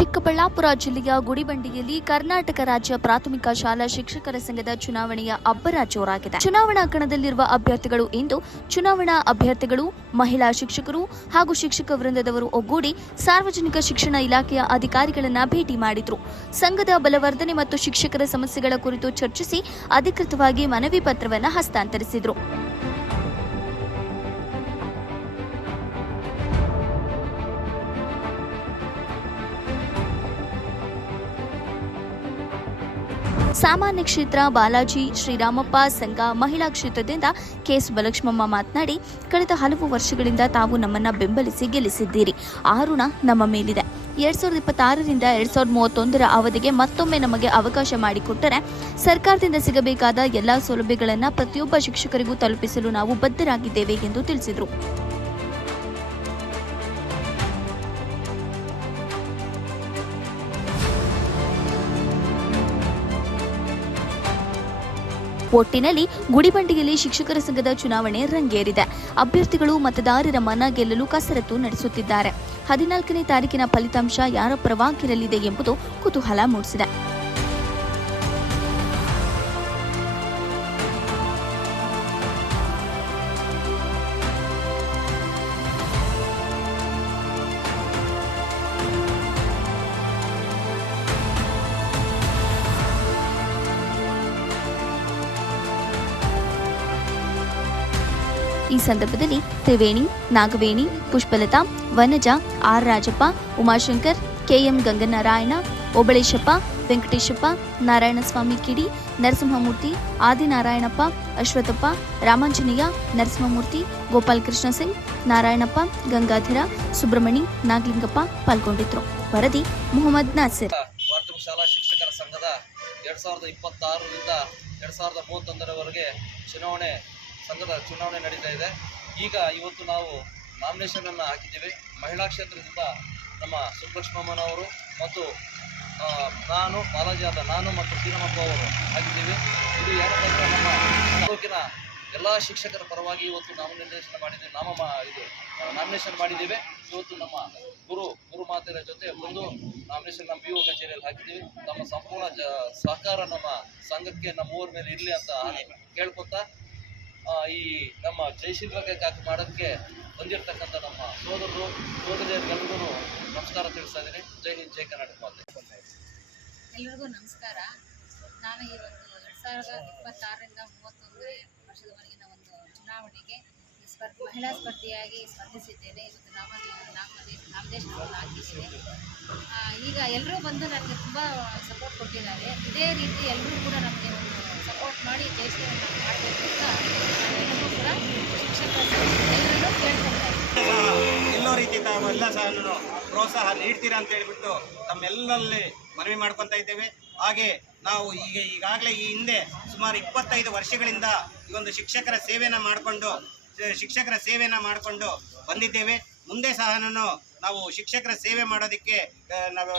ಚಿಕ್ಕಬಳ್ಳಾಪುರ ಜಿಲ್ಲೆಯ ಗುಡಿಬಂಡೆಯಲ್ಲಿ ಕರ್ನಾಟಕ ರಾಜ್ಯ ಪ್ರಾಥಮಿಕ ಶಾಲಾ ಶಿಕ್ಷಕರ ಸಂಘದ ಚುನಾವಣೆಯ ಅಬ್ಬರ ಜೋರಾಗಿದೆ. ಚುನಾವಣಾ ಕಣದಲ್ಲಿರುವ ಅಭ್ಯರ್ಥಿಗಳು ಇಂದು ಚುನಾವಣಾ ಅಭ್ಯರ್ಥಿಗಳು, ಮಹಿಳಾ ಶಿಕ್ಷಕರು ಹಾಗೂ ಶಿಕ್ಷಕ ವೃಂದದವರು ಒಗ್ಗೂಡಿ ಸಾರ್ವಜನಿಕ ಶಿಕ್ಷಣ ಇಲಾಖೆಯ ಅಧಿಕಾರಿಗಳನ್ನ ಭೇಟಿ ಮಾಡಿದ್ರು. ಸಂಘದ ಬಲವರ್ಧನೆ ಮತ್ತು ಶಿಕ್ಷಕರ ಸಮಸ್ಯೆಗಳ ಕುರಿತು ಚರ್ಚಿಸಿ ಅಧಿಕೃತವಾಗಿ ಮನವಿ ಪತ್ರವನ್ನು ಹಸ್ತಾಂತರಿಸಿದರು. ಸಾಮಾನ್ಯ ಕ್ಷೇತ್ರ ಬಾಲಾಜಿ ಶ್ರೀರಾಮಪ್ಪ ಸಂಘ, ಮಹಿಳಾ ಕ್ಷೇತ್ರದಿಂದ ಕೆಎಸ್ ಬಲಕ್ಷ್ಮಮ್ಮ ಮಾತನಾಡಿ, ಕಳೆದ ಹಲವು ವರ್ಷಗಳಿಂದ ತಾವು ನಮ್ಮನ್ನ ಬೆಂಬಲಿಸಿ ಗೆಲ್ಲಿಸಿದ್ದೀರಿ. ಆ ಋಣ ನಮ್ಮ ಮೇಲಿದೆ. 2026ರಿಂದ 2031ರ ಅವಧಿಗೆ ಮತ್ತೊಮ್ಮೆ ನಮಗೆ ಅವಕಾಶ ಮಾಡಿಕೊಟ್ಟರೆ ಸರ್ಕಾರದಿಂದ ಸಿಗಬೇಕಾದ ಎಲ್ಲಾ ಸೌಲಭ್ಯಗಳನ್ನು ಪ್ರತಿಯೊಬ್ಬ ಶಿಕ್ಷಕರಿಗೂ ತಲುಪಿಸಲು ನಾವು ಬದ್ಧರಾಗಿದ್ದೇವೆ ಎಂದು ತಿಳಿಸಿದರು. ಒಟ್ಟಿನಲ್ಲಿ ಗುಡಿಬಂಡೆಯಲ್ಲಿ ಶಿಕ್ಷಕರ ಸಂಘದ ಚುನಾವಣೆ ರಂಗೇರಿದೆ. ಅಭ್ಯರ್ಥಿಗಳು ಮತದಾರರ ಮನ ಗೆಲ್ಲಲು ಕಸರತ್ತು ನಡೆಸುತ್ತಿದ್ದಾರೆ. 14ನೇ ತಾರೀಕಿನ ಫಲಿತಾಂಶ ಯಾರ ಪರವಾಗಿರಲಿದೆ ಎಂಬುದು ಕುತೂಹಲ ಮೂಡಿಸಿದೆ. ಈ ಸಂದರ್ಭದಲ್ಲಿ ತ್ರಿವೇಣಿ, ನಾಗವೇಣಿ, ಪುಷ್ಪಲತಾ, ವನಜ, ಆರ್ ರಾಜಪ್ಪ, ಉಮಾಶಂಕರ್, ಕೆಎಂ ಗಂಗನಾರಾಯಣ, ಓಬಳೇಶಪ್ಪ, ವೆಂಕಟೇಶಪ್ಪ, ನಾರಾಯಣಸ್ವಾಮಿ ಕಿಡಿ, ನರಸಿಂಹಮೂರ್ತಿ, ಆದಿನಾರಾಯಣಪ್ಪ, ಅಶ್ವಥಪ್ಪ, ರಾಮಾಂಜನೇಯ, ನರಸಿಂಹಮೂರ್ತಿ, ಗೋಪಾಲಕೃಷ್ಣ ಸಿಂಗ್, ನಾರಾಯಣಪ್ಪ, ಗಂಗಾಧರ, ಸುಬ್ರಹ್ಮಣಿ, ನಾಗಲಿಂಗಪ್ಪ ಪಾಲ್ಗೊಂಡಿದ್ರು. ವರದಿ ಮೊಹಮ್ಮದ್ ನಾಸಿರ್. ಪ್ರಾಥಮಿಕ ಶಾಲಾ ಶಿಕ್ಷಕರ ಸಂಘದ 2026ರಿಂದ 2031ರವರೆಗೆ ಸಂಘದ ಚುನಾವಣೆ ನಡೀತಾ ಇದೆ. ಇವತ್ತು ನಾವು ನಾಮಿನೇಷನ್ ಅನ್ನು ಹಾಕಿದ್ದೀವಿ. ಮಹಿಳಾ ಕ್ಷೇತ್ರದಿಂದ ನಮ್ಮ ಸುಬ್ಬಲಕ್ಷ್ಮಮ್ಮನವರು ಮತ್ತು ನಾನು ಮತ್ತು ಶ್ರೀರಾಮಪ್ಪ ಅವರು ಹಾಕಿದ್ದೀವಿ. ಇದು ಏನಂತಂದರೆ ನಮ್ಮ ತಾಲೂಕಿನ ಎಲ್ಲ ಶಿಕ್ಷಕರ ಪರವಾಗಿ ಇವತ್ತು ನಾಮಿನೇಷನ್ ಮಾಡಿದ್ದೀವಿ. ಇವತ್ತು ನಮ್ಮ ಗುರು ಮಾತೆಯರ ಜೊತೆ ಒಂದು ನಾಮಿನೇಷನ್ ನಮ್ಮ PO ಕಚೇರಿಯಲ್ಲಿ ಹಾಕಿದ್ದೀವಿ. ನಮ್ಮ ಸಂಪೂರ್ಣ ಸಹಕಾರ ನಮ್ಮ ಸಂಘಕ್ಕೆ ನಮ್ಮೂರ ಮೇಲೆ ಇರಲಿ ಅಂತ ಕೇಳ್ಕೊತಾ ಈ ನಮ್ಮ ಜಯಶೀಲತೆ ಮಾಡೋಕ್ಕೆ ಬಂದಿರತಕ್ಕಂಥ ನಮ್ಮ ಸೋದರಿಯರಿಗೆಲ್ಲರಿಗೂ ನಮಸ್ಕಾರ ತಿಳಿಸ್ತಾ ಇದ್ದೀನಿ. ಜೈ ಹಿಂದ್, ಜೈ ಕರ್ನಾಟಕ ಮಾತೆ. ಎಲ್ಲರಿಗೂ ನಮಸ್ಕಾರ. ನಾನು ಈ ಒಂದು 2026ರಿಂದ 31ನೇ ವರ್ಷದವರೆಗಿನ ಒಂದು ಚುನಾವಣೆಗೆ ಮಹಿಳಾ ಸ್ಪರ್ಧಿಯಾಗಿ ಸ್ಪರ್ಧಿಸಿದ್ದೇನೆ. ಇವತ್ತು ನಾಮದೇಶವನ್ನು ಹಾಕಿದ್ದೇನೆ. ಈಗ ಎಲ್ಲರೂ ಬಂದು ನನಗೆ ತುಂಬ ಸಪೋರ್ಟ್ ಕೊಟ್ಟಿದ್ದಾರೆ. ಇದೇ ರೀತಿ ಎಲ್ಲರೂ ಕೂಡ ನಮಗೆ ಒಂದು ಸಪೋರ್ಟ್ ಮಾಡಿ ಜಯಶೀಲವನ್ನು ಮಾಡಬೇಕು ಅಂತ ಎಲ್ಲರೂ ಕೂಡ ಶಿಕ್ಷಕರು ಕೇಳ್ಕೊಳ್ತಾರೆ. ಎಲ್ಲೋ ರೀತಿ ತಾವೆಲ್ಲ ಸಹ ಪ್ರೋತ್ಸಾಹ ನೀಡ್ತೀರಾ ಅಂತ ಹೇಳ್ಬಿಟ್ಟು ತಮ್ಮೆಲ್ಲರಲ್ಲಿ ಮನವಿ ಮಾಡ್ಕೊತಾ ಇದ್ದೇವೆ. ಹಾಗೆ ನಾವು ಈಗಾಗಲೇ ಈ ಹಿಂದೆ ಸುಮಾರು 25 ವರ್ಷಗಳಿಂದ ಈ ಒಂದು ಶಿಕ್ಷಕರ ಸೇವೆಯನ್ನು ಮಾಡಿಕೊಂಡು ಬಂದಿದ್ದೇವೆ. ಮುಂದೆ ಸಹ ನಾವು ಶಿಕ್ಷಕರ ಸೇವೆ ಮಾಡೋದಕ್ಕೆ ನಾವು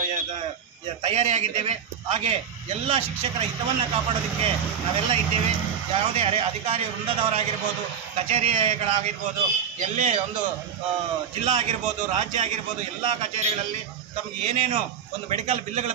ತಯಾರಿಯಾಗಿದ್ದೇವೆ. ಹಾಗೆ ಎಲ್ಲ ಶಿಕ್ಷಕರ ಹಿತವನ್ನು ಕಾಪಾಡೋದಕ್ಕೆ ನಾವೆಲ್ಲ ಇದ್ದೇವೆ. ಯಾವುದೇ ಅಧಿಕಾರಿ ವೃಂದದವರಾಗಿರ್ಬೋದು, ಕಚೇರಿಗಳಾಗಿರ್ಬೋದು, ಎಲ್ಲೇ ಒಂದು ಜಿಲ್ಲಾ ಆಗಿರ್ಬೋದು, ರಾಜ್ಯ ಆಗಿರ್ಬೋದು, ಎಲ್ಲ ಕಚೇರಿಗಳಲ್ಲಿ ತಮಗೆ ಏನೇನು ಒಂದು ಮೆಡಿಕಲ್ ಬಿಲ್ಗಳು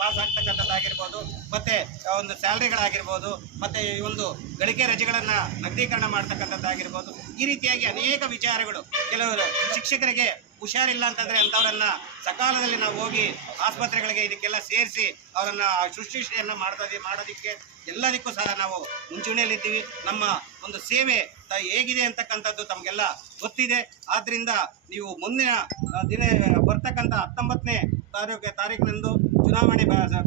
ಪಾಸ್ ಆಗ್ತಕ್ಕಂಥದ್ದಾಗಿರ್ಬೋದು, ಮತ್ತು ಒಂದು ಸ್ಯಾಲ್ರಿಗಳಾಗಿರ್ಬೋದು, ಮತ್ತು ಈ ಒಂದು ಗಳಿಕೆ ರಜೆಗಳನ್ನು ನಗದೀಕರಣ ಮಾಡ್ತಕ್ಕಂಥದ್ದಾಗಿರ್ಬೋದು, ಈ ರೀತಿಯಾಗಿ ಅನೇಕ ವಿಚಾರಗಳು. ಕೆಲವರು ಶಿಕ್ಷಕರಿಗೆ ಹುಷಾರಿಲ್ಲ ಅಂತಂದರೆ ಅಂಥವರನ್ನು ಸಕಾಲದಲ್ಲಿ ನಾವು ಹೋಗಿ ಆಸ್ಪತ್ರೆಗಳಿಗೆ ಇದಕ್ಕೆಲ್ಲ ಸೇರಿಸಿ ಅವರನ್ನು ಶುಶ್ರೂಷೆಯನ್ನು ಮಾಡೋದಕ್ಕೆ ಎಲ್ಲದಕ್ಕೂ ಸಹ ನಾವು ಮುಂಚೂಣಿಯಲ್ಲಿದ್ದೀವಿ. ನಮ್ಮ ಒಂದು ಸೇವೆ ಹೇಗಿದೆ ಅಂತಕ್ಕಂಥದ್ದು ತಮಗೆಲ್ಲ ಗೊತ್ತಿದೆ. ಆದ್ದರಿಂದ ನೀವು ಮುಂದಿನ ದಿನ ಬರ್ತಕ್ಕಂಥ 19ನೇ ತಾರೀಕಿನಂದು ಚುನಾವಣೆ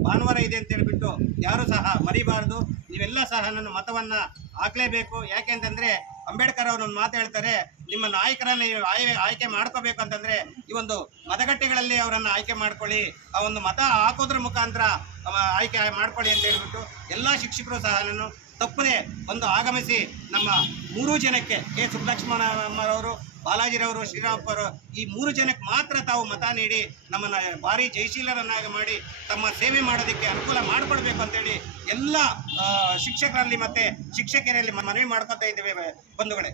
ಭಾನುವಾರ ಇದೆ ಅಂತ ಹೇಳಿಬಿಟ್ಟು ಯಾರೂ ಸಹ ಮರಿಬಾರದು. ನೀವೆಲ್ಲ ಸಹ ನನ್ನ ಮತವನ್ನು ಹಾಕಲೇಬೇಕು. ಯಾಕೆಂತಂದರೆ ಅಂಬೇಡ್ಕರ್ ಅವರು ಒಂದು ಮಾತು ಹೇಳ್ತಾರೆ, ನಿಮ್ಮ ನಾಯಕರನ್ನು ಆಯ್ಕೆ ಮಾಡ್ಕೋಬೇಕು ಅಂತಂದರೆ ಈ ಒಂದು ಮತಗಟ್ಟೆಗಳಲ್ಲಿ ಅವರನ್ನು ಆಯ್ಕೆ ಮಾಡ್ಕೊಳ್ಳಿ, ಆ ಒಂದು ಮತ ಹಾಕೋದ್ರ ಮುಖಾಂತರ ಆಯ್ಕೆ ಮಾಡ್ಕೊಳ್ಳಿ ಅಂತ ಹೇಳ್ಬಿಟ್ಟು ಎಲ್ಲ ಶಿಕ್ಷಕರು ಸಹ ತಪ್ಪದೆ ಒಂದು ಆಗಮಿಸಿ ನಮ್ಮ 3 ಜನಕ್ಕೆ ಕೆ ಸುಬ್ಬಲಕ್ಷ್ಮಮ್ಮರವರು, ಬಾಲಾಜಿರವರು, ಶ್ರೀರಾಮಪ್ಪರು, ಈ 3 ಜನಕ್ಕೆ ಮಾತ್ರ ತಾವು ಮತ ನೀಡಿ ನಮ್ಮನ್ನು ಭಾರಿ ಜಯಶೀಲರನ್ನಾಗಿ ಮಾಡಿ ತಮ್ಮ ಸೇವೆ ಮಾಡೋದಕ್ಕೆ ಅನುಕೂಲ ಮಾಡಿಕೊಡ್ಬೇಕು ಅಂತೇಳಿ ಎಲ್ಲ ಶಿಕ್ಷಕರಲ್ಲಿ ಮತ್ತು ಶಿಕ್ಷಕಿಯರಲ್ಲಿ ಮನವಿ ಮಾಡ್ಕೊತಾ ಇದ್ದೇವೆ ಬಂಧುಗಳೇ.